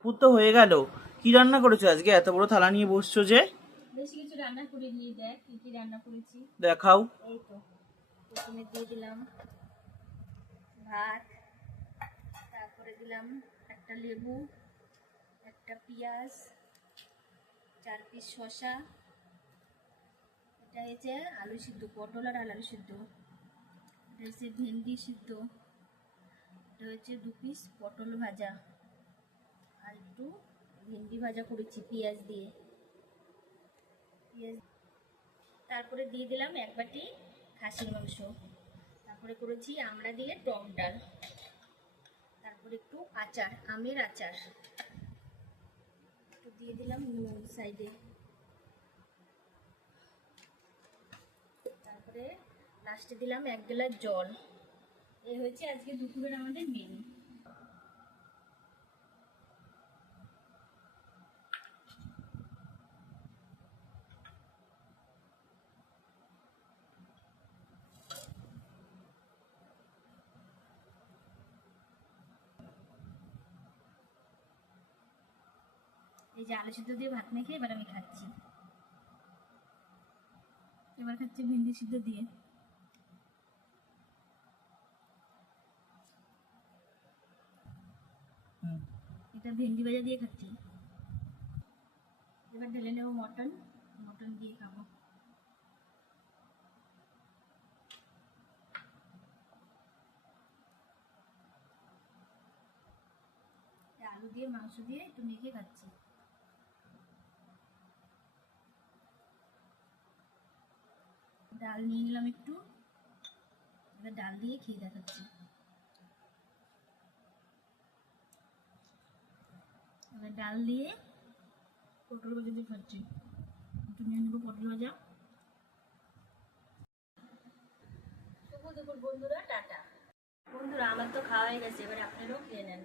পুর তো হয়ে গেল। কি রান্না করেছো আজকে? এত বড় থালা নিয়ে বসছো যে? বেশি কিছু রান্না করে নিয়ে দেখ কি কি রান্না করেছি। দেখাও। এই তো প্রথমে দিয়ে দিলাম ভাত, তারপরে দিলাম একটা লেবু, একটা পেঁয়াজ, 4 পিস শসা, এটা হচ্ছে আলু সিদ্ধ, পটল আর আলু সিদ্ধ, এটা হচ্ছে ভেন্ডি সিদ্ধ, এটা হচ্ছে 2 পিস পটল ভাজা, আর একটু ভেন্ডি ভাজা করেছি পেঁয়াজ দিয়ে। তারপরে দিয়ে দিলাম 1 বাটি খাসির মাংস, তারপরে করেছি আমড়া দিয়ে টক ডাল, তারপরে একটু আচার, আমের আচার একটু দিয়ে দিলাম নুন সাইডে, তারপরে লাস্টে দিলাম 1 গ্লাস জল। এই হচ্ছে আজকে দুপুরের আমাদের মেনু। এই যে আলু সিদ্ধ দিয়ে ভাত মেখে এবার আমি খাচ্ছি। এবার খাচ্ছি ভেন্ডি সিদ্ধ দিয়ে। এটা ভেন্ডি ভাজা দিয়ে খাচ্ছি। এবার ঢেলে নেবো মটন, মটন দিয়ে খাবো। আলু দিয়ে মাংস দিয়ে একটু মেখে খাচ্ছি। ডাল নিয়ে নিলাম একটু, এবার ডাল দিয়ে খেয়ে দেখাচ্ছি। এবার ডাল দিয়ে পটল ভাজা দিয়ে খাচ্ছি। একটু নিয়ে নেবো পটল ভাজা। শুভ দুপুর বন্ধুরা, টাটা। বন্ধুরা আমার তো খাওয়া হয়ে গেছে, এবার আপনারাও খেয়ে নেন।